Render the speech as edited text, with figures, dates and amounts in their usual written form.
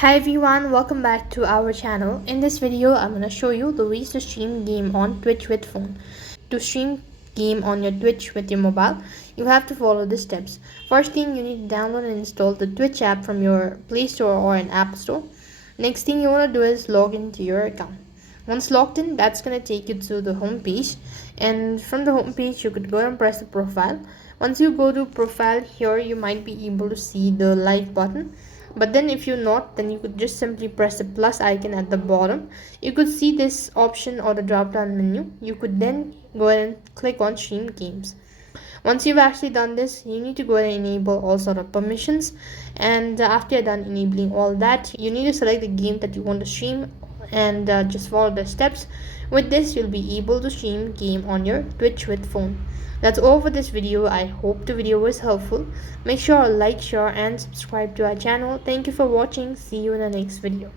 Hi everyone, welcome back to our channel. In this video, I'm going to show you the ways to stream game on Twitch with phone. To stream game on your Twitch with your mobile, you have to follow the steps. First thing, you need to download and install the Twitch app from your Play Store or an App Store. Next thing you want to do is log into your account. Once logged in, that's going to take you to the home page, and from the home page you could go and press the profile. Once you go to profile, here you might be able to see the live button, but then if you're not, then you could just simply press the plus icon at the bottom. You could see this option or the drop down menu. You could then go ahead and click on stream games. Once you've actually done this, you need to go ahead and enable all sort of permissions, and after you're done enabling all that, you need to select the game that you want to stream and just follow the steps. With this, you'll be able to stream game on your Twitch with phone. That's all for this video. I hope the video was helpful. Make sure to like, share and subscribe to our channel. Thank you for watching. See you in the next video.